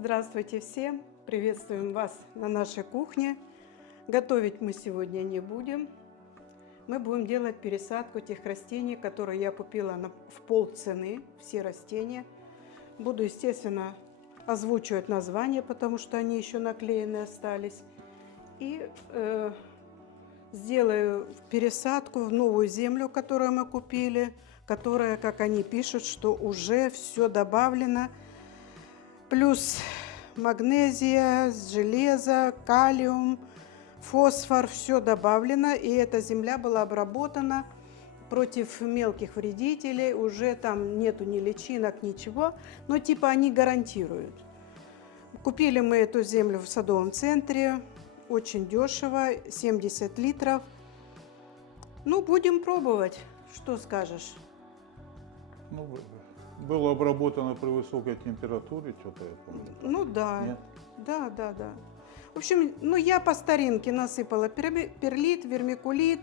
Здравствуйте всем! Приветствуем вас на нашей кухне. Готовить мы сегодня не будем. Мы будем делать пересадку тех растений, которые я купила в полцены, все растения. Буду, естественно, озвучивать названия, потому что они еще наклеены остались. И сделаю пересадку в новую землю, которую мы купили, которая, как они пишут, что уже все добавлено. Плюс магнезия, железо, калиум, фосфор, все добавлено. И эта земля была обработана против мелких вредителей. Уже там нету ни личинок, ничего. Но типа они гарантируют. Купили мы эту землю в садовом центре. Очень дешево, 70 литров. Ну, будем пробовать. Что скажешь? Ну, было обработано при высокой температуре, что-то я помню. Ну да. Нет? Да. В общем, ну я по старинке насыпала перлит, вермикулит,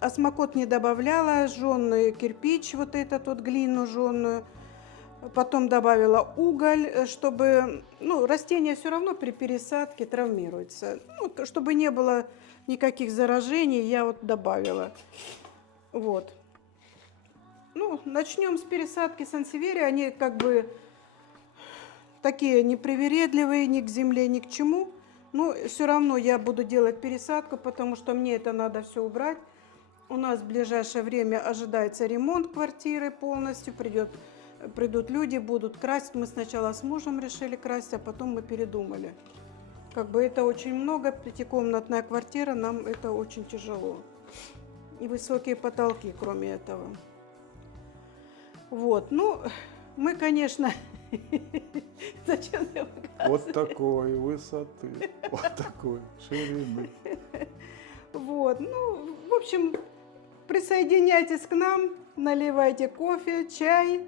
осмокот не добавляла, жженый кирпич, вот этот вот глину жженую. Потом добавила уголь, чтобы, ну, растение все равно при пересадке травмируется. Ну, чтобы не было никаких заражений, я вот добавила. Вот. Ну, начнем с пересадки сансевери. Они как бы такие непривередливые ни к земле, ни к чему. Но все равно я буду делать пересадку, потому что мне это надо все убрать. У нас в ближайшее время ожидается ремонт квартиры полностью. Придут люди, будут красить. Мы сначала с мужем решили красить, а потом мы передумали. Как бы это очень много, пятикомнатная квартира, нам это очень тяжело. И высокие потолки, кроме этого. Вот, ну, мы, конечно, зачем я показываю? Вот такой высоты, вот такой ширины. Вот, ну, в общем, присоединяйтесь к нам, наливайте кофе, чай.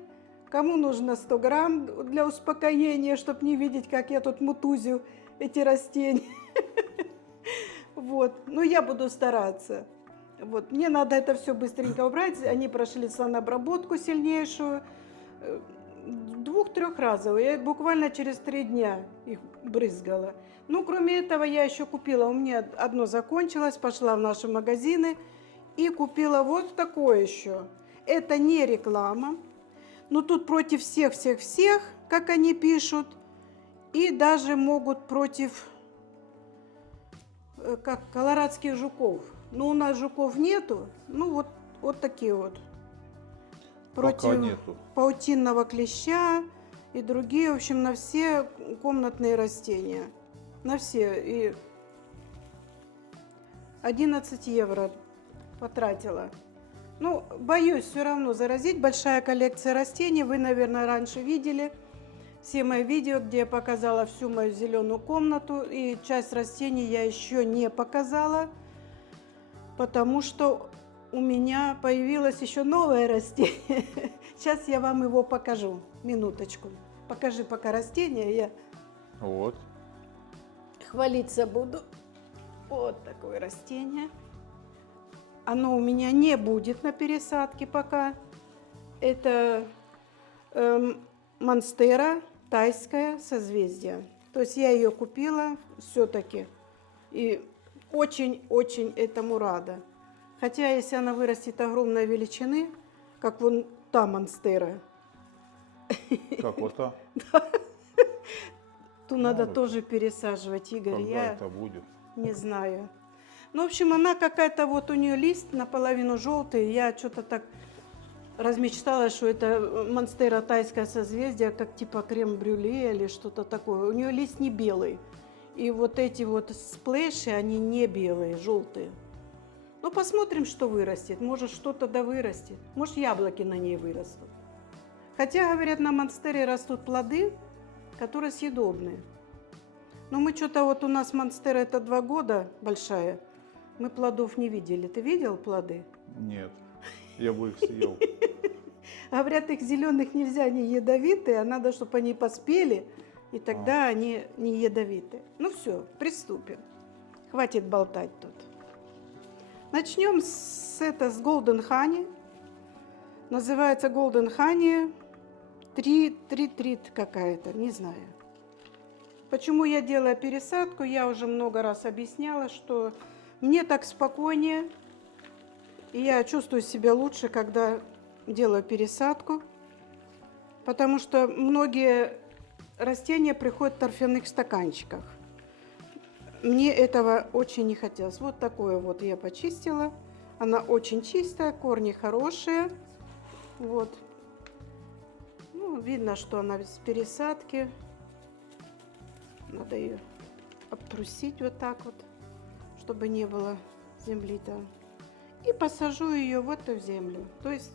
Кому нужно 100 грамм для успокоения, чтобы не видеть, как я тут мутузю эти растения. Вот, ну, я буду стараться. Вот, мне надо это все быстренько убрать. Они прошли санобработку сильнейшую, 2-3-разовую. Я буквально через 3 дня их брызгала. Ну, кроме этого, я еще купила, у меня одно закончилось, пошла в наши магазины и купила вот такое еще. Это не реклама, но тут против всех, как они пишут, и даже могут против, как колорадских жуков. Но у нас жуков нету, ну вот такие вот. Против нету. паутинного клеща и другие, в общем, на все комнатные растения. На все. И 11 евро потратила. Ну, боюсь все равно заразить. Большая коллекция растений. Вы, наверное, раньше видели все мои видео, где я показала всю мою зеленую комнату. И часть растений я еще не показала, потому что у меня появилось еще новое растение. Сейчас я вам его покажу. Минуточку. Покажи пока растение, я Вот. хвалиться буду. Вот такое растение. Оно у меня не будет на пересадке пока. Это монстера, тайское созвездие. То есть я ее купила все-таки. И очень-очень этому рада. Хотя, если она вырастет огромной величины, как вон та монстера, Как вот так? то надо тоже пересаживать, Игорь. Когда Я это будет? не знаю. Ну, в общем, она какая-то, вот у нее лист наполовину желтый. Я что-то так размечталась, что это монстера тайское созвездие, как типа крем-брюле или что-то такое. У нее лист не белый. И вот эти вот сплэши, они не белые, желтые. Ну, посмотрим, что вырастет. Может, что-то да вырастет. Может, яблоки на ней вырастут. Хотя, говорят, на монстере растут плоды, которые съедобные. Но мы что-то, вот у нас монстера это 2 года большая, мы плодов не видели. Ты видел плоды? Нет, я бы их съел. Говорят, их зеленых нельзя, они ядовитые, а надо, чтобы они поспели, и тогда они не ядовитые. Ну все, приступим. Хватит болтать тут. Начнем с Golden Honey. Называется Golden Honey Трит какая-то, не знаю. Почему я делаю пересадку, я уже много раз объясняла, что мне так спокойнее, и я чувствую себя лучше, когда делаю пересадку, потому что многие растения приходят в торфяных стаканчиках. Мне этого очень не хотелось. Вот такое вот я почистила. Она очень чистая, корни хорошие. Вот. Ну, видно, что она без пересадки. Надо ее обтрусить вот так вот, чтобы не было земли там. И посажу ее в эту землю. То есть,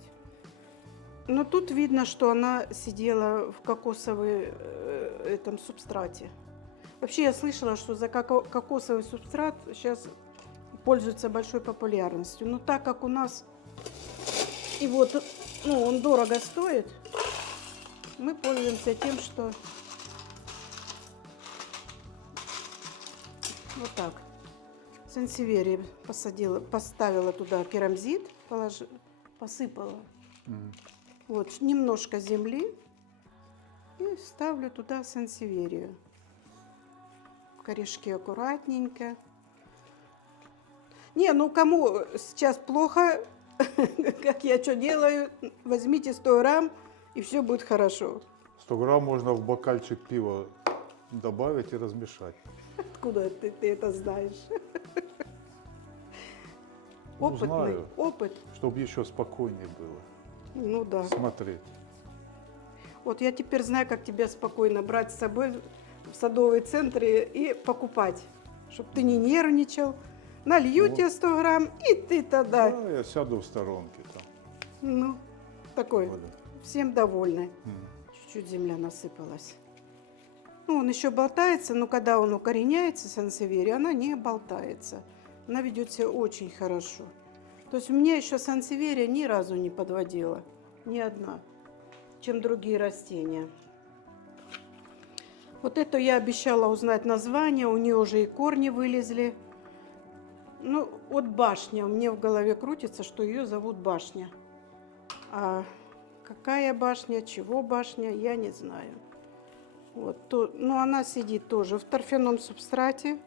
но тут видно, что она сидела в кокосовой этом субстрате. Вообще я слышала, что за кокосовый субстрат сейчас пользуется большой популярностью. Но так как у нас и вот, ну, он дорого стоит, мы пользуемся тем, что вот так. Сансеверия посадила, поставила туда керамзит, посыпала. Вот немножко земли и ставлю туда сансеверию. Корешки аккуратненько. Не, ну кому сейчас плохо, как я что делаю, возьмите 100 грамм, и все будет хорошо. 100 грамм можно в бокальчик пива добавить и размешать. Откуда ты это знаешь? Ну, Опытный, знаю, опыт. чтобы еще спокойнее было Ну да. смотреть. Вот я теперь знаю, как тебя спокойно брать с собой в садовые центры и покупать, чтобы ты не нервничал. Налью Вот. тебе 100 грамм, и ты тогда, Да, я сяду в сторонке там. ну, такой, Оля. всем довольный. Чуть-чуть земля насыпалась. Ну, он еще болтается, но когда он укореняется, сансеверия, она не болтается. Она ведет себя очень хорошо. То есть у меня еще сансеверия ни разу не подводила, ни одна, чем другие растения. Вот это я обещала узнать название, у нее уже и корни вылезли. Ну, вот башня, мне в голове крутится, что ее зовут башня. А какая башня, чего башня, я не знаю. Вот, но она сидит тоже в торфяном субстрате,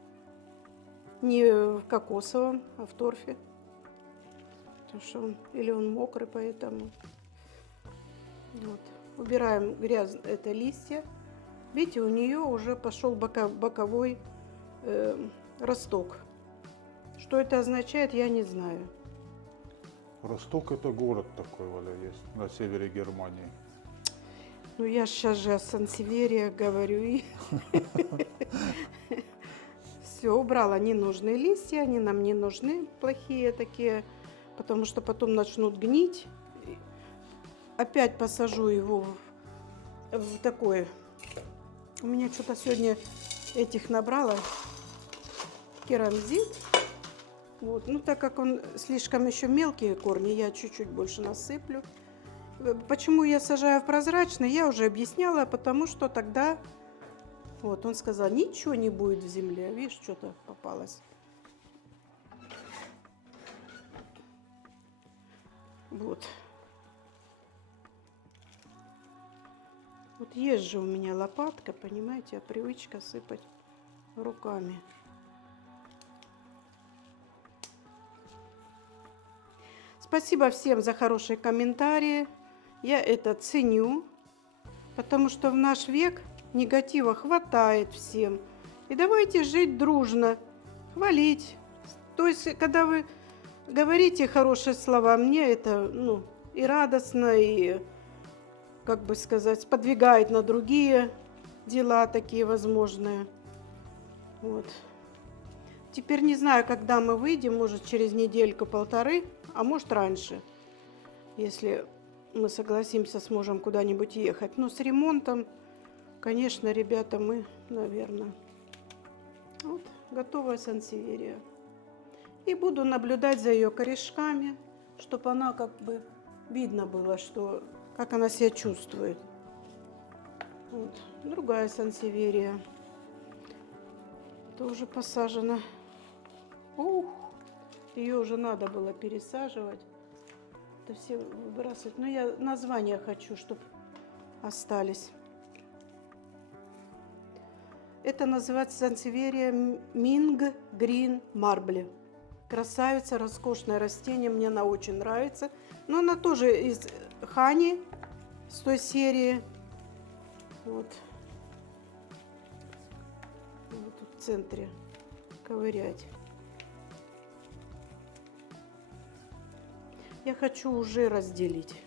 не в кокосовом, а в торфе. Потому что или он мокрый, поэтому. Вот. Убираем это листья. Видите, у нее уже пошел боковой росток. Что это означает, я не знаю. Росток — это город такой, Валя, есть на севере Германии. Ну, я сейчас же о сансевериях говорю. И все, убрала ненужные листья, они нам не нужны, плохие такие, потому что потом начнут гнить. Опять посажу его в такое. У меня что-то сегодня этих набрала. Керамзит. Вот. Ну, так как он слишком еще мелкие корни, я чуть-чуть больше насыплю. Почему я сажаю в прозрачный, я уже объясняла, потому что тогда, вот, он сказал, ничего не будет в земле. Видишь, что-то попалось. Вот. Вот есть же у меня лопатка, понимаете, а привычка сыпать руками. Спасибо всем за хорошие комментарии. Я это ценю, потому что в наш век негатива хватает всем. И давайте жить дружно, хвалить. То есть, когда вы говорите хорошие слова, мне это, ну, и радостно, и, как бы сказать, сподвигает на другие дела такие возможные. Вот. Теперь не знаю, когда мы выйдем, может, через недельку-полторы, а может, раньше, если мы согласимся, сможем куда-нибудь ехать. Но с ремонтом, конечно, ребята, мы, наверное. Вот, готовая сансеверия. И буду наблюдать за ее корешками, чтобы она как бы видно было, что, как она себя чувствует. Вот, другая сансеверия. Тоже посажена. Ух, ее уже надо было пересаживать. Это все выбрасывать. Но я название хочу, чтобы остались. Это называется сансеверия Минг Грин Марбле. Красавица, роскошное растение, мне она очень нравится. Но она тоже из хани, с той серии. Вот. Вот тут в центре ковырять. Я хочу уже разделить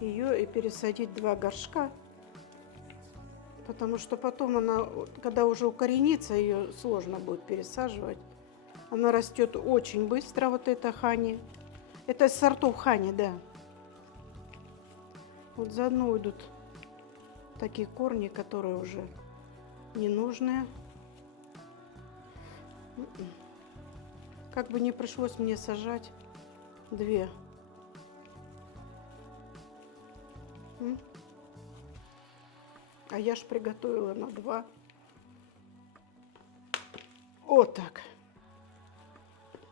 ее и пересадить 2 горшка, потому что потом она, когда уже укоренится, ее сложно будет пересаживать. Она растет очень быстро, вот эта хани. Это из сортов хани, да. Вот заодно уйдут такие корни, которые уже ненужные. Как бы не пришлось мне сажать 2. А я ж приготовила на 2. Вот так.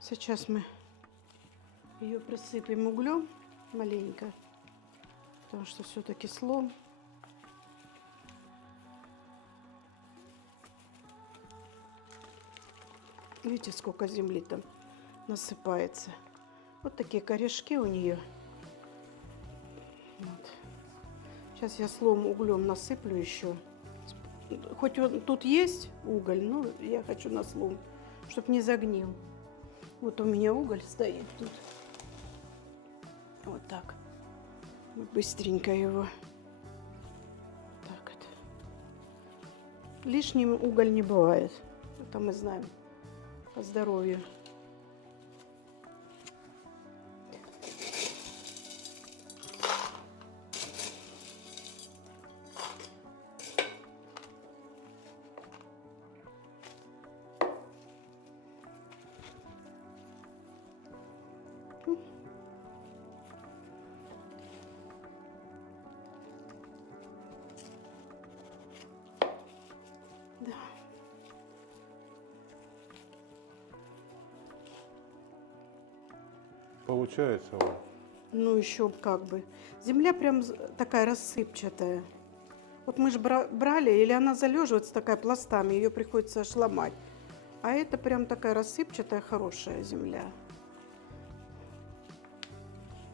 Сейчас мы ее присыпем углем маленько, потому что все-таки слом. Видите, сколько земли там насыпается. Вот такие корешки у нее. Вот. Сейчас я слом углем насыплю еще. Хоть тут есть уголь, но я хочу на слом, чтобы не загнил. Вот у меня уголь стоит тут. Вот так. Быстренько его. Так вот. Лишним уголь не бывает. Это мы знаем по здоровью. Да. Получается, вот. Ну, еще как бы. Земля прям такая рассыпчатая. Вот мы же брали, или она залеживается такая пластами, ее приходится аж ломать. А это прям такая рассыпчатая, хорошая земля.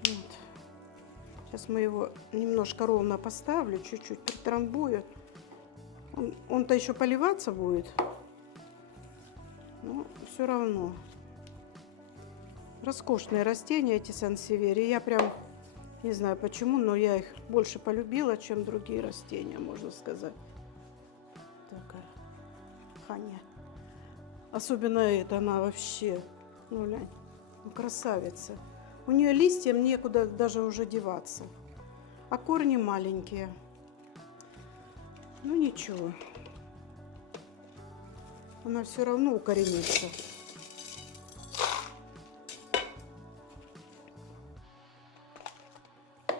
Вот. Сейчас мы его немножко ровно поставлю, чуть-чуть притрамбую. Он-то еще поливаться будет, но все равно. Роскошные растения эти сансевери. Я прям не знаю почему, но я их больше полюбила, чем другие растения, можно сказать. Такая ханя. Особенно эта, она вообще, ну глянь, ну, красавица. У нее листьям некуда даже уже деваться, а корни маленькие. Ну ничего, она все равно укоренится.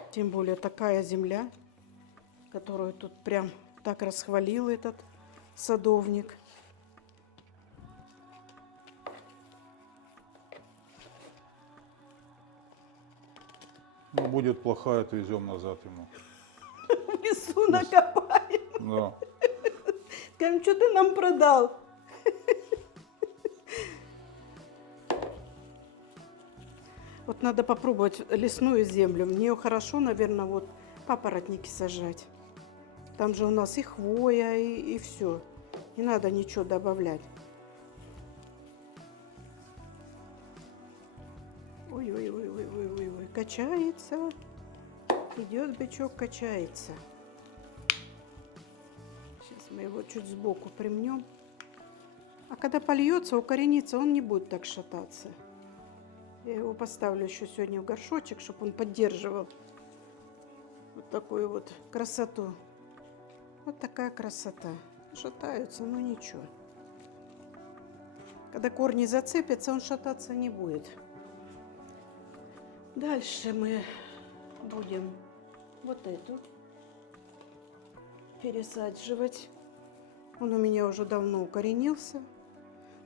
Тем более такая земля, которую тут прям так расхвалил этот садовник. Ну, будет плохая, отвезем назад ему. В лесу накопаем. Да. Скажем, что ты нам продал? Вот надо попробовать лесную землю. В нее хорошо, наверное, вот папоротники сажать. Там же у нас и хвоя, и все. Не надо ничего добавлять. Ой-ой-ой-ой-ой-ой. Качается. Идет бычок, качается. Сейчас мы его чуть сбоку примнем. А когда польется, укоренится, он не будет так шататься. Я его поставлю еще сегодня в горшочек, чтобы он поддерживал вот такую вот красоту. Вот такая красота. Шатаются, но ничего. Когда корни зацепятся, он шататься не будет. Дальше мы будем вот эту пересаживать. Он у меня уже давно укоренился,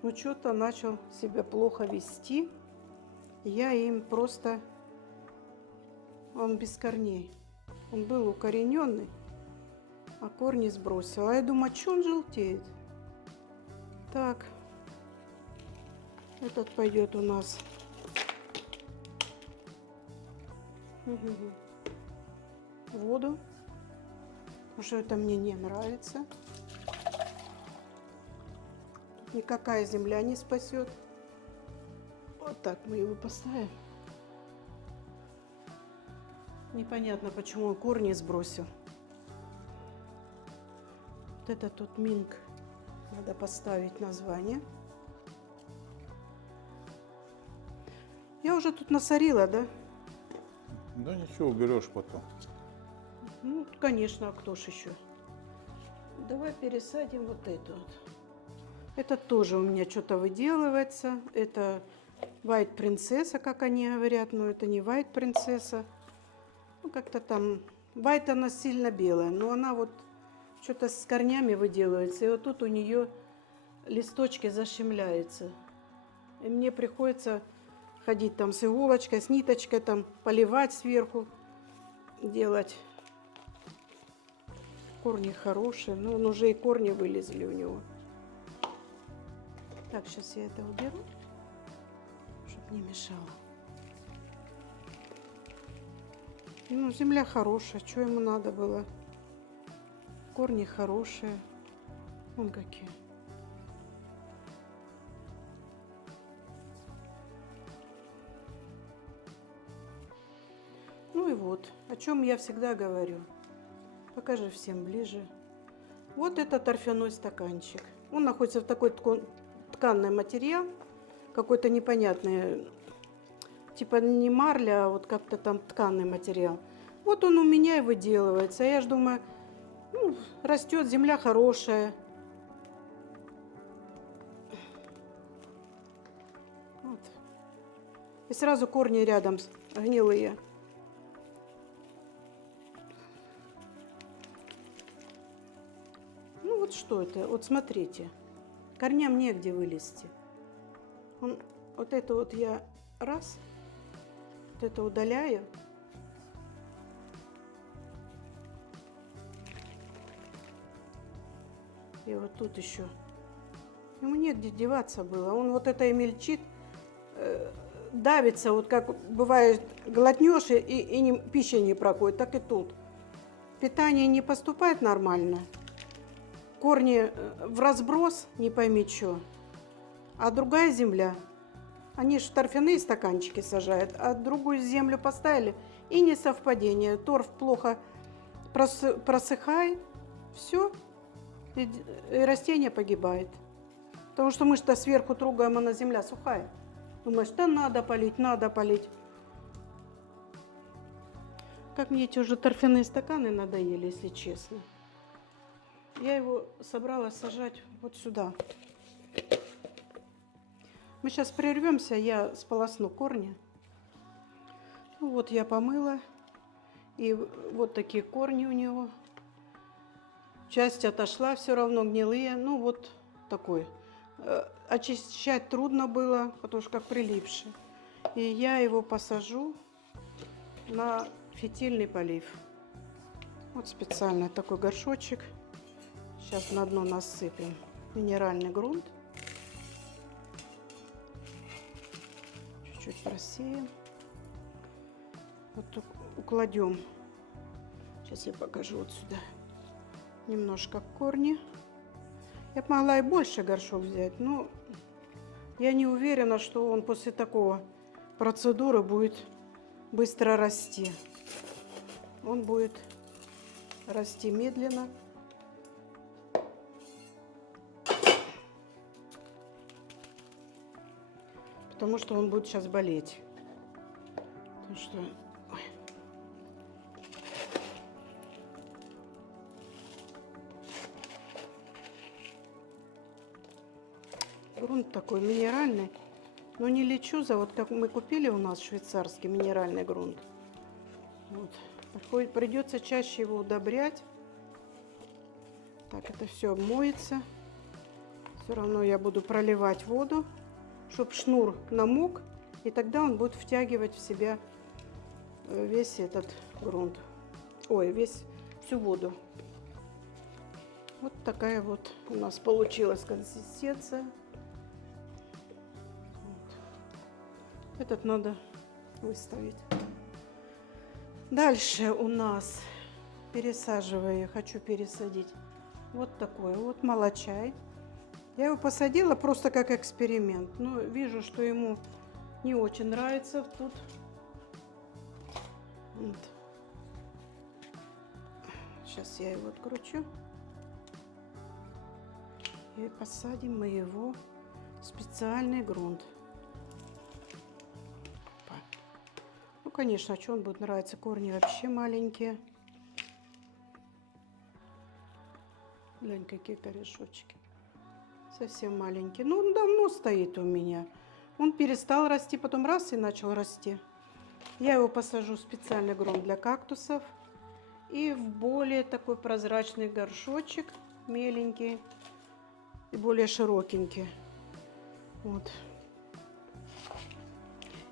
но что-то начал себя плохо вести. Я им просто... Он без корней. Он был укорененный, А корни сбросила. А я думаю, что он желтеет? Так. Этот пойдет у нас в воду. Потому что это мне не нравится. Тут никакая земля не спасет. Вот так мы его поставим. Непонятно, почему он корни сбросил. Вот это тут минк. Надо поставить название. Я уже тут насорила, да? Да ничего, уберешь потом. Ну, конечно, а кто ж еще? Давай пересадим вот эту вот. Это тоже у меня что-то выделывается. Это White принцесса, как они говорят, но это не White принцесса. Ну, как-то там... White она сильно белая, но она вот что-то с корнями выделывается. И вот тут у нее листочки защемляются. И мне приходится ходить там с иголочкой, с ниточкой, там поливать сверху, делать. Корни хорошие, но он уже и корни вылезли у него. Так, сейчас я это уберу, чтобы не мешало. Ну, земля хорошая, что ему надо было? Корни хорошие. Вон какие. Ну и вот, о чем я всегда говорю. Покажи всем ближе. Вот это торфяной стаканчик. Он находится в такой тканный материал, какой-то непонятный, типа не марля, а вот как-то там тканный материал. Вот он у меня и выделывается. Я же думаю, ну, растет, земля хорошая. Вот. И сразу корни рядом гнилые. Ну вот что это? Вот смотрите. Корням негде вылезти. Вот это вот я раз, вот это удаляю. И вот тут еще. Ему негде деваться было. Он вот это и мельчит, давится, вот как бывает, глотнешь и пища не проходит, так и тут. Питание не поступает нормально. Корни в разброс, не пойми что. А другая земля, они же торфяные стаканчики сажают, а другую землю поставили, и не совпадение. Торф плохо просыхает, все, и растение погибает. Потому что мы-то сверху трогаем, она земля сухая. Думаешь, да надо полить, надо полить. Как мне эти уже торфяные стаканы надоели, если честно. Я его собралась сажать вот сюда. Мы сейчас прервемся, я сполосну корни. Ну, вот я помыла. И вот такие корни у него. Часть отошла, все равно гнилые. Ну вот такой. Очищать трудно было, потому что как прилипший. И я его посажу на фитильный полив. Вот специально такой горшочек. Сейчас на дно насыпем минеральный грунт. Чуть-чуть просеем. Вот так укладем. Сейчас я покажу вот сюда. Немножко корни. Я бы могла и больше горшок взять, но я не уверена, что он после такого процедуры будет быстро расти. Он будет расти медленно. Потому что он будет сейчас болеть. Потому что... Ой. Грунт такой минеральный. Но не лечуза, вот как мы купили у нас швейцарский минеральный грунт. Вот. Придется чаще его удобрять. Так, это все обмоется. Все равно я буду проливать воду, чтобы шнур намок, и тогда он будет втягивать в себя весь этот грунт. Ой, всю воду. Вот такая вот у нас получилась консистенция. Вот. Этот надо выставить. Дальше у нас пересаживаю, хочу пересадить вот такой вот молочай. Я его посадила просто как эксперимент, но вижу, что ему не очень нравится тут. Вот. Сейчас я его откручу. И посадим мы его в специальный грунт. Ну, конечно, что он будет нравиться, корни вообще маленькие. Глянь, какие корешочки. Совсем маленький. Ну, он давно стоит у меня. Он перестал расти, потом раз и начал расти. Я его посажу в специальный грунт для кактусов. И в более такой прозрачный горшочек, меленький и более широкенький. Вот.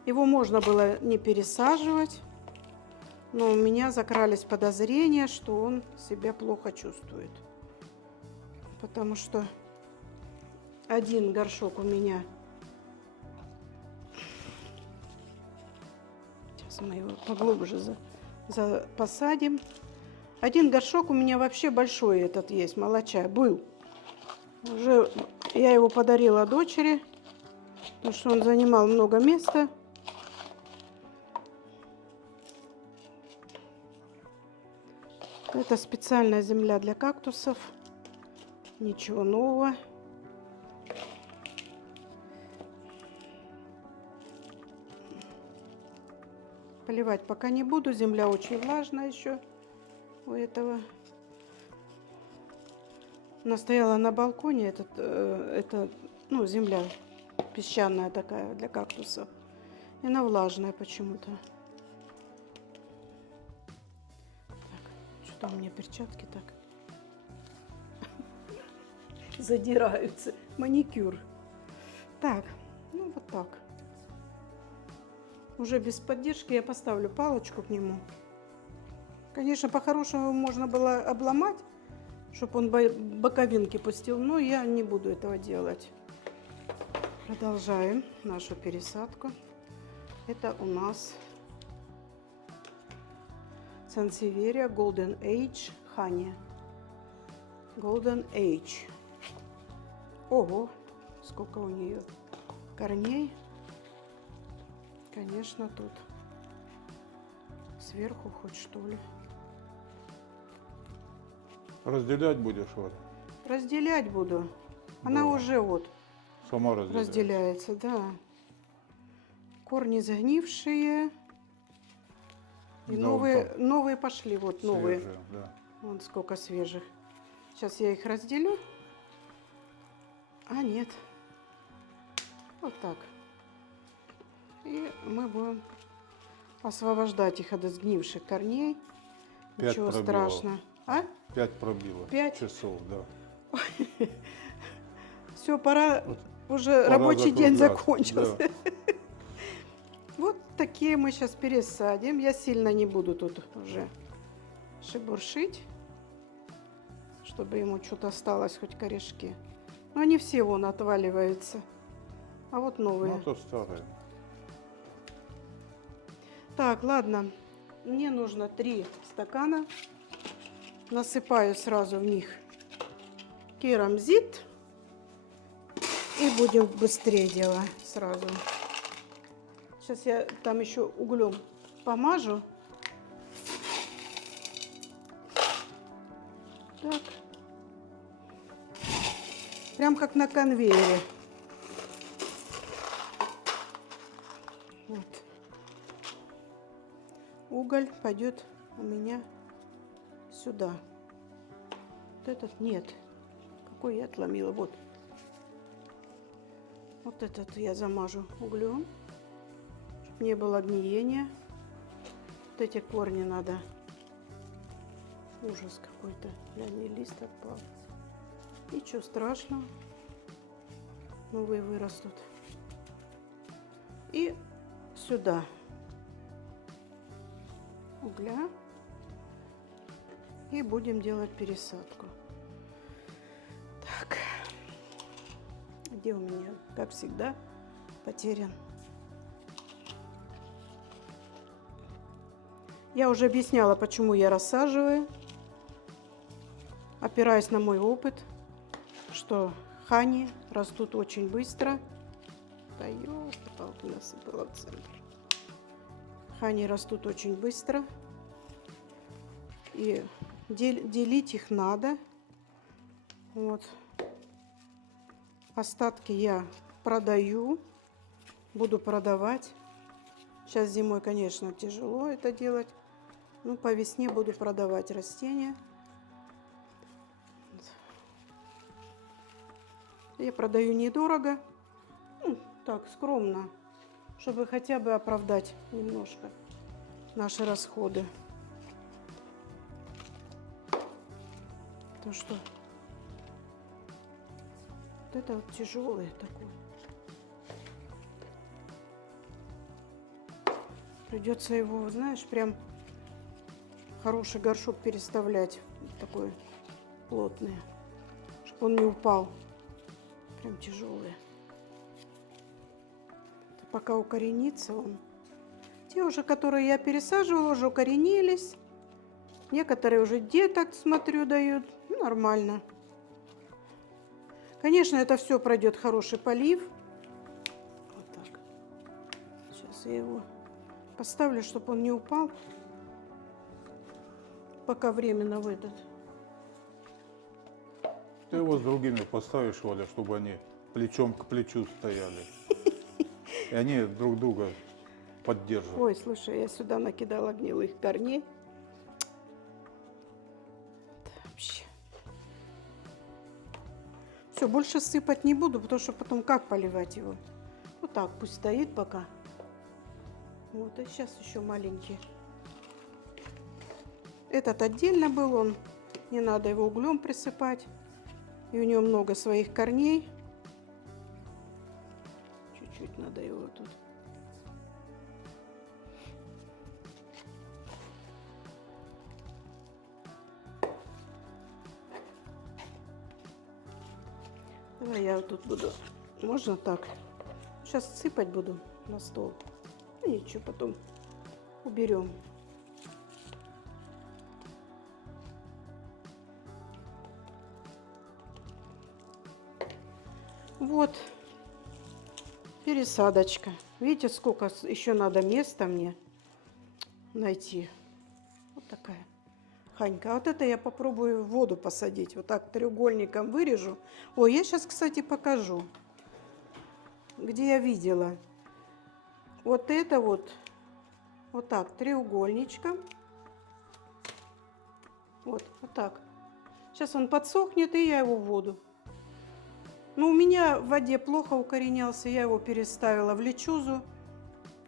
Его можно было не пересаживать, но у меня закрались подозрения, что он себя плохо чувствует. Потому что один горшок у меня. Сейчас мы его поглубже посадим. Один горшок у меня вообще большой этот есть, молочай, был. Уже я его подарила дочери, потому что он занимал много места. Это специальная земля для кактусов. Ничего нового. Поливать пока не буду. Земля очень влажная еще у этого. Она стояла на балконе. Это земля песчаная такая для кактусов. И она влажная почему-то. Так, что-то у меня перчатки так задираются. Маникюр. Так, ну вот так. Уже без поддержки я поставлю палочку к нему. Конечно, по-хорошему можно было обломать, чтобы он боковинки пустил, но я не буду этого делать. Продолжаем нашу пересадку. Это у нас Sansevieria Golden Age Honey. Golden Age. Ого, сколько у нее корней. Конечно, тут сверху хоть что ли. Разделять будешь, Валя? Разделять буду. Она Да. уже вот Сама разделяется. разделяется, да. Корни загнившие. И Да, новые пошли, вот новые. Свежие, да. Вон сколько свежих. Сейчас я их разделю. А нет. Вот так. И мы будем освобождать их от сгнивших корней. 5 Ничего пробелов. страшного. А? 5 пробило. 5? Часов, да. Все, пора. Вот Уже пора рабочий день закругляться, закончился. да. Вот такие мы сейчас пересадим. Я сильно не буду тут уже шебуршить, чтобы ему что-то осталось, хоть корешки. Но они все вон отваливаются. А вот новые. Ну, то старые. Так, ладно. Мне нужно 3 стакана. Насыпаю сразу в них керамзит. И будем быстрее делать сразу. Сейчас я там еще углем помажу. Так. Прям как на конвейере. Вот. Уголь пойдет у меня сюда. Вот этот нет. Какой я отломила. Вот. Вот этот я замажу углем, чтобы не было гниения. Вот эти корни надо. Ужас какой-то. Глянь, лист отпал. Ничего страшного. Новые вырастут. И сюда угля. И будем делать пересадку. Так. Где у меня, как всегда, потерян? Я уже объясняла, почему я рассаживаю. Опираясь на мой опыт, что хани растут очень быстро. Да ёлки-палки, насыпала в центр. Хани растут очень быстро. И делить их надо. Вот. Остатки я продаю. Буду продавать. Сейчас зимой, конечно, тяжело это делать. Но по весне буду продавать растения. Я продаю недорого. Ну, так, скромно. Чтобы хотя бы оправдать немножко наши расходы. То, что вот это вот тяжелый такой. Придется его, знаешь, прям хороший горшок переставлять. Такой плотный. Чтобы он не упал. Прям тяжелый. Пока укоренится он. Те уже, которые я пересаживала, уже укоренились. Некоторые уже деток, смотрю, дают. Ну, нормально. Конечно, это все пройдет хороший полив. Вот так. Сейчас я его поставлю, чтобы он не упал. Пока временно в этот. Ты его с другими поставишь, Валя, чтобы они плечом к плечу стояли. И они друг друга поддерживают. Ой, слушай, я сюда накидала гнилых корней. Это вообще. Все, больше сыпать не буду, потому что потом как поливать его? Вот так, пусть стоит пока. Вот, и сейчас еще маленький. Этот отдельно был, он не надо его углем присыпать. И у него много своих корней. Чуть-чуть надо его тут. Давай я вот тут буду. Можно так? Сейчас сыпать буду на стол. Ну ничего, потом уберем. Вот пересадочка. Видите, сколько еще надо места мне найти. Вот такая ханька. А вот это я попробую в воду посадить. Вот так треугольником вырежу. Ой, я сейчас, кстати, покажу, где я видела. Вот это вот так треугольничком. Вот так. Сейчас он подсохнет, и я его в воду. Но у меня в воде плохо укоренялся, я его переставила в лечузу.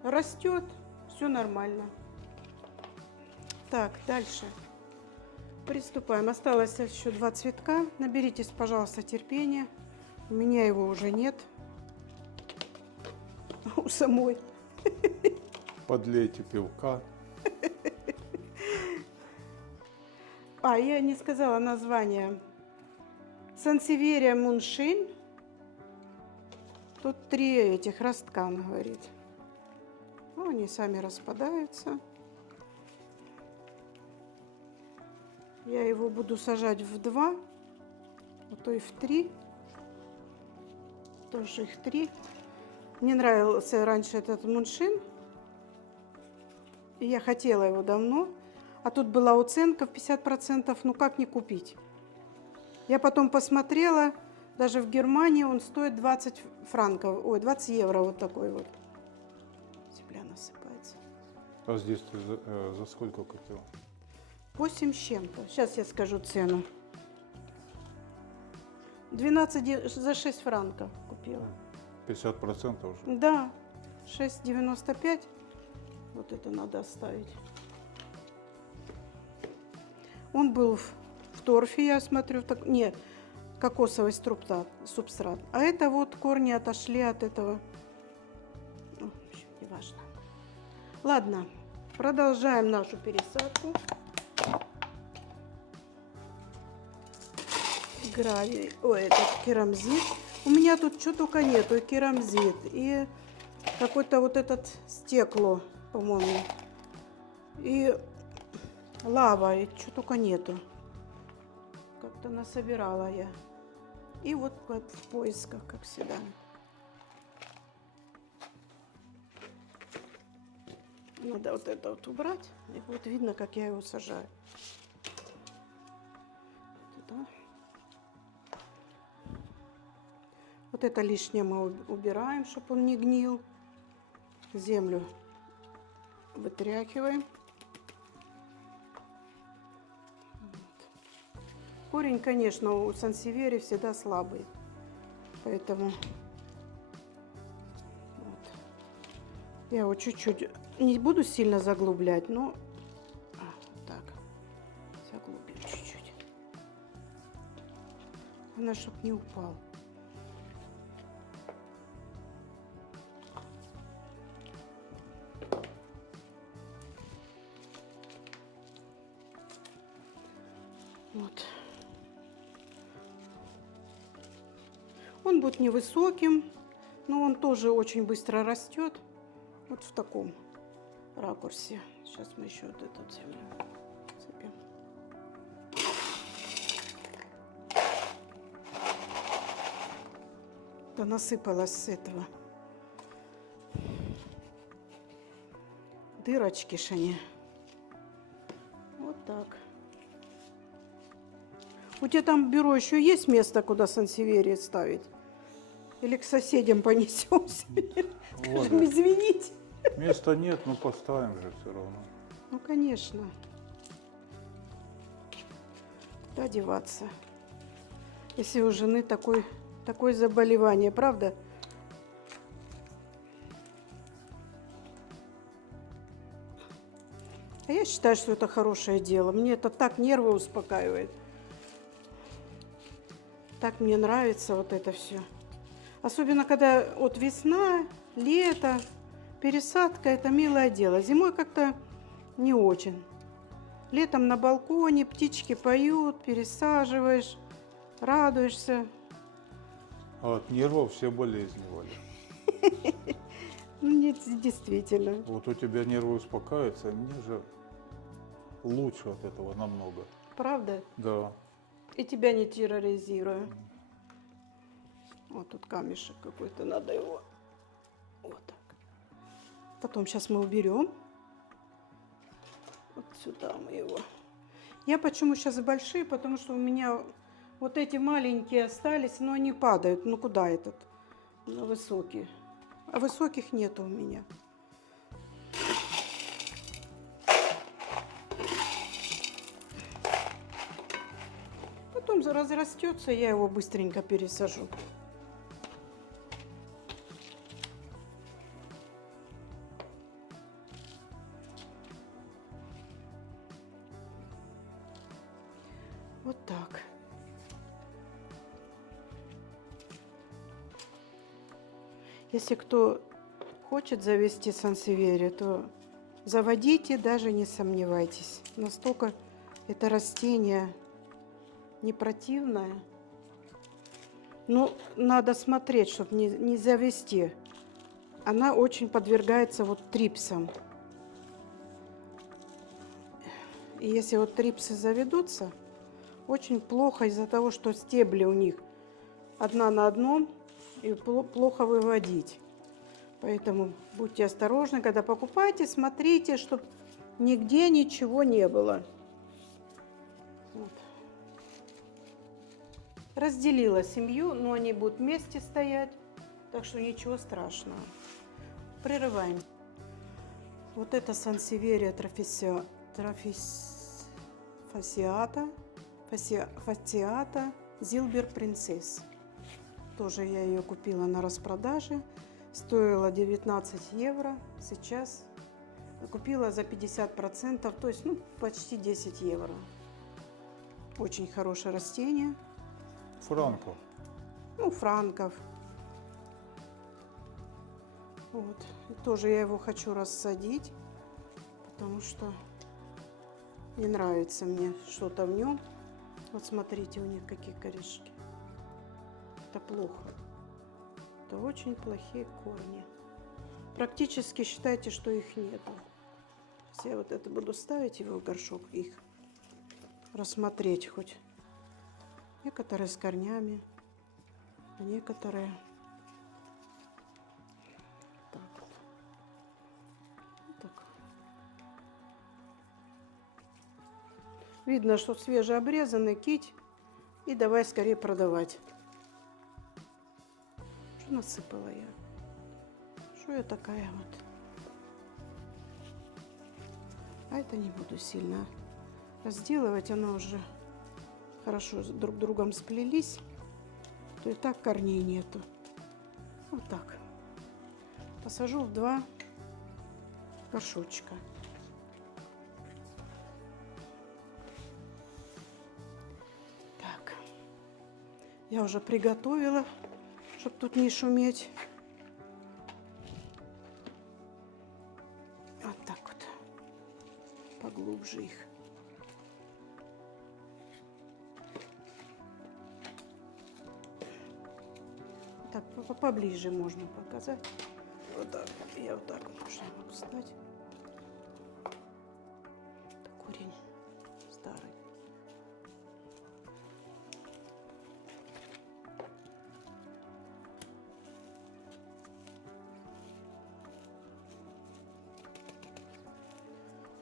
Растет, все нормально. Так, дальше. Приступаем. Осталось еще 2 цветка. Наберитесь, пожалуйста, терпения. У меня его уже нет. У самой. Подлейте пивка. А, я не сказала название. Сансеверия Муншин. Тут 3 этих ростка, он говорит. Ну, они сами распадаются. Я его буду сажать в 2, а то и в 3. Тоже их 3. Мне нравился раньше этот муншин. И я хотела его давно. А тут была уценка в 50%. Ну как не купить? Я потом посмотрела. Даже в Германии он стоит 20 франков. Ой, 20 евро вот такой вот. Земля насыпается. А здесь ты за сколько купил? 8 с чем-то. Сейчас я скажу цену. 12 за 6 франков купила. 50% уже? Да, 6,95. Вот это надо оставить. Он был в торфе, я смотрю. Нет, кокосовый субстрат. А это вот корни отошли от этого. Ну, в общем, неважно. Ладно, продолжаем нашу пересадку. гравий, ой, этот керамзит. У меня тут что только нету, и керамзит, и какой-то вот этот стекло, по-моему, и лава, и что только нету. Как-то насобирала я. И вот в поисках, как всегда. Надо вот это вот убрать. И вот видно, как я его сажаю. Туда. Вот это лишнее мы убираем, чтобы он не гнил. Землю вытряхиваем. Вот. Корень, конечно, у сансевери всегда слабый. Поэтому вот. Я его чуть-чуть не буду сильно заглублять, но так, заглублю чуть-чуть. Она чтоб не упал. Вот. Он будет невысоким, но он тоже очень быстро растет. Вот в таком ракурсе. Сейчас мы еще вот эту землю сыпем. Да насыпалась с этого. Дырочки ж они. Вот так. У тебя там бюро еще есть место, куда сансеверии ставить? Или к соседям понесемся? Скажем, извините. Места нет, но поставим же все равно. Ну, конечно. Куда деваться? Если у жены такое заболевание, правда? А я считаю, что это хорошее дело. Мне это так нервы успокаивает. Так мне нравится вот это все. Особенно, когда вот весна, лето, пересадка, это милое дело. Зимой как-то не очень. Летом на балконе птички поют, пересаживаешь, радуешься. А от нервов все болезни, Валя. Ну, нет, действительно. Вот у тебя нервы успокаиваются, а мне же лучше от этого намного. Правда? Да. И тебя не терроризирую. Вот тут камешек какой-то, надо его вот так. Потом сейчас мы уберем. Вот сюда мы его. Я почему сейчас большие, потому что у меня вот эти маленькие остались, но они падают. Ну куда этот? На высокие. А высоких нету у меня. Потом разрастется, я его быстренько пересажу. Вот так. Если кто хочет завести сансевери, то заводите, даже не сомневайтесь. Настолько это растение не противное. Но надо смотреть, чтобы не завести. Она очень подвергается вот трипсам. И если вот трипсы заведутся, очень плохо из-за того, что стебли у них одна на одном, и плохо выводить. Поэтому будьте осторожны, когда покупаете, смотрите, чтобы нигде ничего не было. Вот. Разделила семью, но они будут вместе стоять, так что ничего страшного. Прерываем. Вот это сансеверия фасциата Зилбер Принцесс. Тоже я ее купила на распродаже. Стоила 19 евро. Сейчас купила за 50%, то есть почти 10 евро. Очень хорошее растение. Франков. Франков. Вот. И тоже я его хочу рассадить, потому что не нравится мне что-то в нем. Вот смотрите, у них какие корешки. Это плохо. Это очень плохие корни. Практически считайте, что их нету. Сейчас я вот это буду ставить его в горшок, их рассмотреть хоть. Некоторые с корнями, а некоторые так вот. Вот так. Видно, что свежеобрезанный, кить. И давай скорее продавать. Что насыпала я? Что я такая вот? А это не буду сильно разделывать, оно уже хорошо друг с другом сплелись, то и так корней нету. Вот так. Посажу в 2 горшочка. Так. Я уже приготовила, чтобы тут не шуметь. Вот так вот. Поглубже их. Так, поближе можно показать. Вот так. Я вот так можно могу встать. Это корень старый.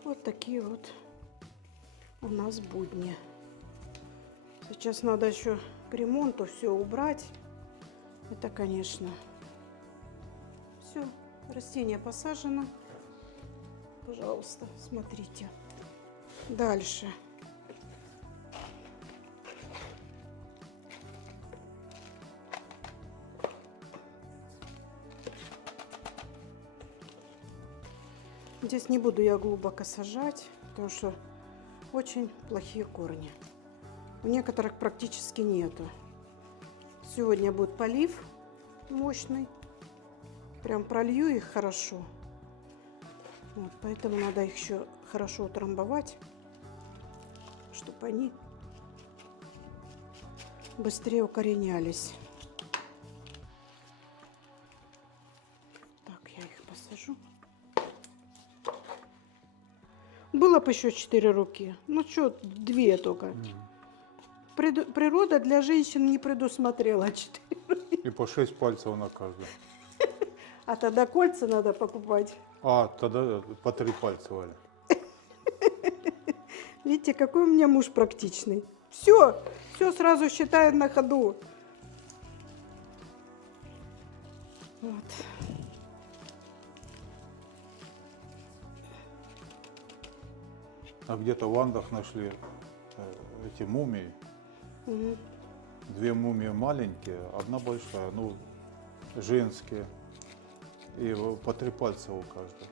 Вот такие вот у нас будни. Сейчас надо еще к ремонту все убрать. Это, конечно, все, растение посажено. Пожалуйста, смотрите. Дальше. Здесь не буду я глубоко сажать, потому что очень плохие корни. У некоторых практически нету. Сегодня будет полив мощный. Прям пролью их хорошо. Вот, поэтому надо их еще хорошо утрамбовать, чтобы они быстрее укоренялись. Так, я их посажу. Было бы еще 4 руки. Ну что, 2 только. Природа для женщин не предусмотрела 4. И по 6 пальцев на каждом. А тогда кольца надо покупать. А, тогда по 3 пальца, Валя. Видите, какой у меня муж практичный. Все сразу считает на ходу. Вот. А где-то в Андах нашли эти мумии. Угу. 2 мумии маленькие, одна большая, ну, женские. И по 3 пальца у каждой.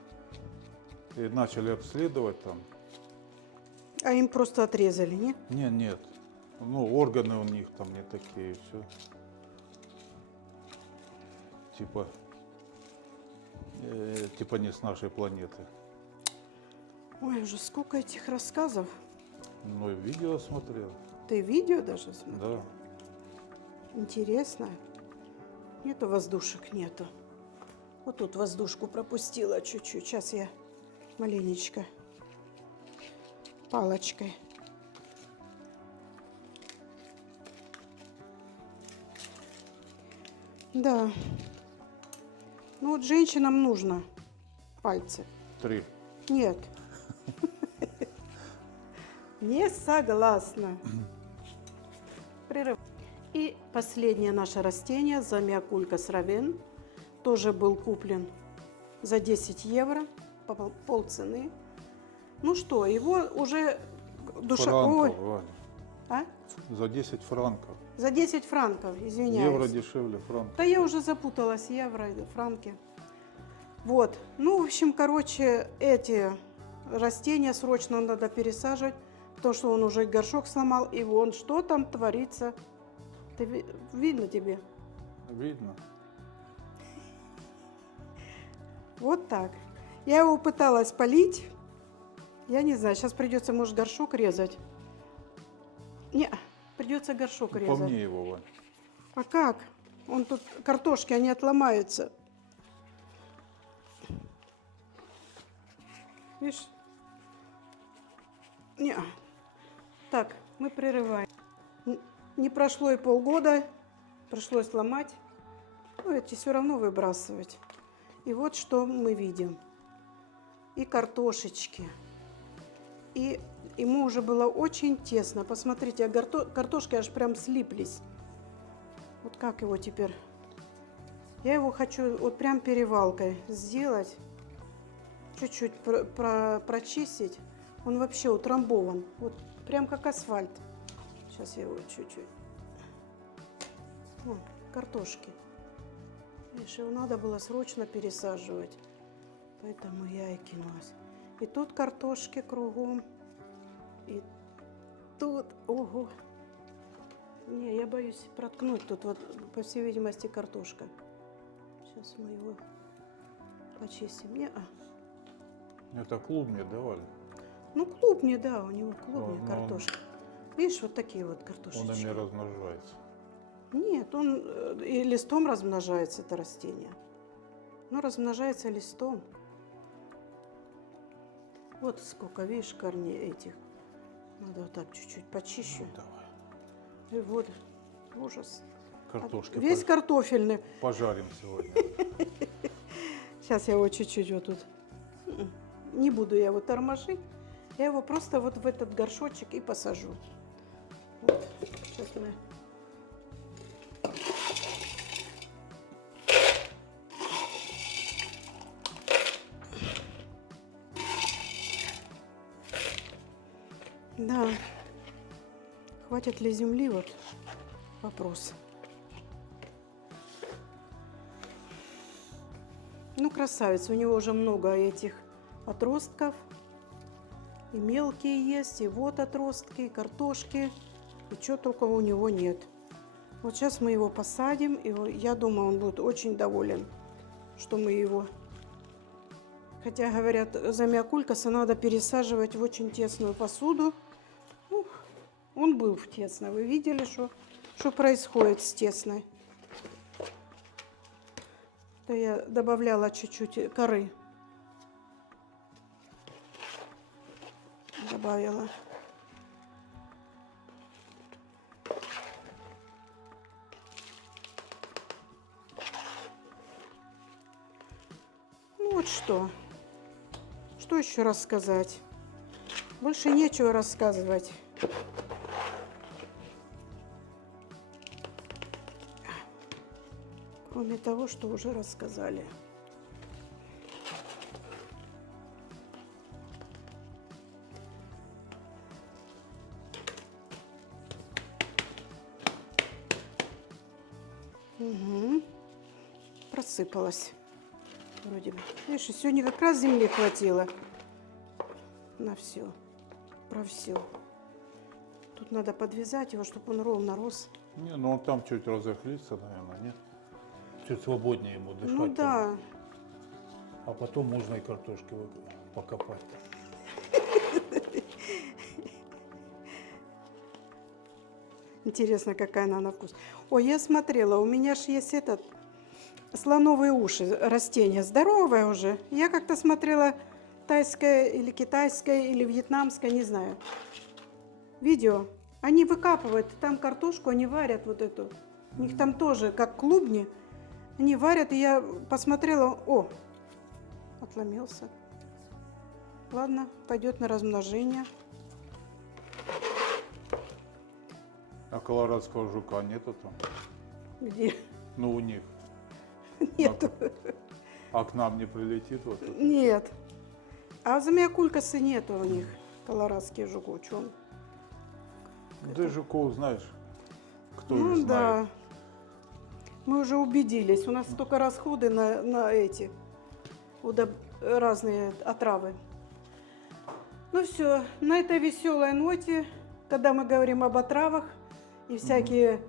И начали обследовать там. А им просто отрезали, нет? Нет. Ну, органы у них там не такие, все. Типа не с нашей планеты. Ой, уже сколько этих рассказов. Ну, и видео смотрел. Ты видео даже смотрел? Да. Интересно. Нету воздушек, нету. Вот тут воздушку пропустила чуть-чуть. Сейчас я маленечко палочкой. Да. Ну вот женщинам нужно пальцы. 3. Нет. Не согласна. Прерыв. И последнее наше растение, замиокулькас равен, тоже был куплен за 10 евро, по полцены. Ну что, его уже душа... Ой. Франков, Валя. А? За 10 франков. За 10 франков, извиняюсь. Евро дешевле франков. Да я уже запуталась, евро и франки. Вот. Ну, в общем, короче, эти растения срочно надо пересаживать, потому что он уже горшок сломал, и вон, что там творится. Видно тебе? Видно. Вот так. Я его пыталась полить. Я не знаю, сейчас придется, может, горшок резать. Не, придется горшок По резать. мне его, Вань. А как? Он тут, картошки, они отломаются. Видишь? Не. Так, мы прерываем. Не прошло и полгода, пришлось ломать. Ну, эти все равно выбрасывать. И вот что мы видим. И картошечки. И ему уже было очень тесно. Посмотрите, а картошки аж прям слиплись. Вот как его теперь? Я его хочу вот прям перевалкой сделать. Чуть-чуть прочистить. Он вообще утрамбован. Вот прям как асфальт. Сейчас я его чуть-чуть. О, картошки. Видишь, его надо было срочно пересаживать. Поэтому я и кинулась. И тут картошки кругом. И тут, ого. Не, я боюсь проткнуть. Тут вот, по всей видимости, картошка. Сейчас мы его почистим. Это клубни давали. Ну, клубни, да, у него клубни, Он- картошка. Видишь, вот такие вот картошечки. Он ими размножается. Нет, он и листом размножается, это растение. Ну, размножается листом. Вот сколько, видишь, корней этих. Надо вот так чуть-чуть почищу. Ну, давай. И вот, ужас. Картошки Весь картофельный. пожарим сегодня. Сейчас я его чуть-чуть вот тут. Не буду я его тормошить. Я его просто вот в этот горшочек и посажу. Вот. Сейчас мы... Да. Хватит ли земли, вот вопрос. Ну, красавец. У него уже много этих отростков. И мелкие есть, и вот отростки, и картошки. И чего только у него нет. Вот сейчас мы его посадим, и я думаю, он будет очень доволен, что мы его... Хотя, говорят, замиокулькаса надо пересаживать в очень тесную посуду. Ну, он был в тесной. Вы видели, что происходит с тесной? То я добавляла чуть-чуть коры. Добавила. Ну вот что. Что еще рассказать? Больше нечего рассказывать. Кроме того, что уже рассказали. Угу. Просыпалась. Вроде бы. Видишь, сегодня как раз земли хватило на все. Про все. Тут надо подвязать его, чтобы он ровно рос. Не, ну он там чуть разохлится, наверное, нет? Чуть свободнее ему дышать. Ну да. там. А потом можно и картошки покопать. Интересно, какая она на вкус. Ой, я смотрела, у меня же есть этот слоновые уши, растение здоровое уже. Я как-то смотрела тайское или китайское или вьетнамское, не знаю, видео. Они выкапывают там картошку, они варят вот эту. У них там тоже, как клубни, они варят, и я посмотрела, о, отломился. Ладно, пойдет на размножение. А колорадского жука нету там? Где? Ну, у них. Нету. А к нам не прилетит вот это? Нет. А замиокулькасы нету у них, колорадские жуки. Чё он? Да жуков знаешь, кто Ну их знает. да. Мы уже убедились. У нас столько расходы на эти разные отравы. Ну все, на этой веселой ноте, когда мы говорим об отравах и всякие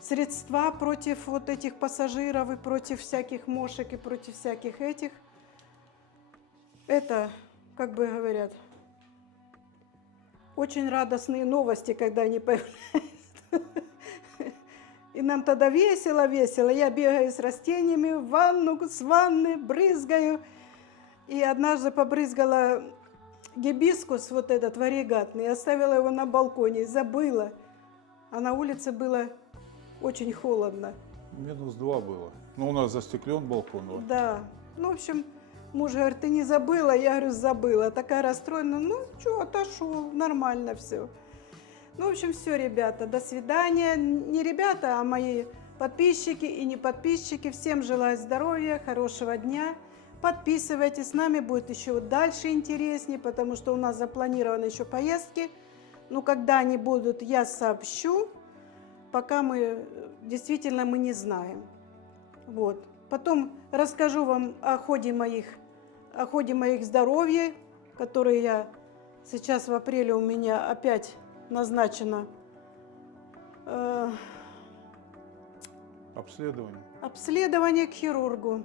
средства против вот этих пассажиров и против всяких мошек и против всяких этих, это, как бы говорят, очень радостные новости, когда они появляются. И нам тогда весело. Я бегаю с растениями в ванну, с ванны, брызгаю. И однажды побрызгала гибискус, вот этот варигатный, оставила его на балконе, забыла. А на улице было очень холодно. -2 было. Ну, у нас застеклен балкон. Вот. Да. Ну, в общем, муж говорит, ты не забыла? Я говорю, забыла. Такая расстроена. Ну, что, отошел, нормально все. Ну, в общем, все, ребята, до свидания. Не ребята, а мои подписчики и не подписчики. Всем желаю здоровья, хорошего дня. Подписывайтесь, с нами будет еще дальше интереснее, потому что у нас запланированы еще поездки. Ну, когда они будут, я сообщу. Пока действительно мы не знаем. Вот. Потом расскажу вам о ходе моих здоровья, которые я сейчас в апреле у меня опять назначено обследование к хирургу.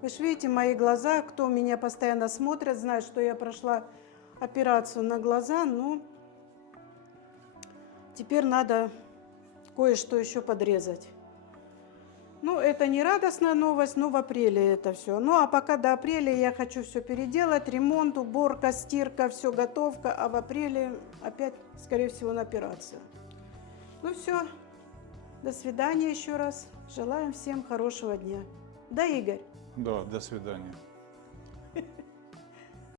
Вы же видите мои глаза, кто меня постоянно смотрит, знает, что я прошла операцию на глаза, но теперь надо кое-что еще подрезать. Ну, это не радостная новость, но в апреле это все. Ну, а пока до апреля я хочу все переделать, ремонт, уборка, стирка, все готовка, а в апреле опять, скорее всего, на операцию. Ну, все, до свидания еще раз. Желаем всем хорошего дня. Да, Игорь? Да, до свидания.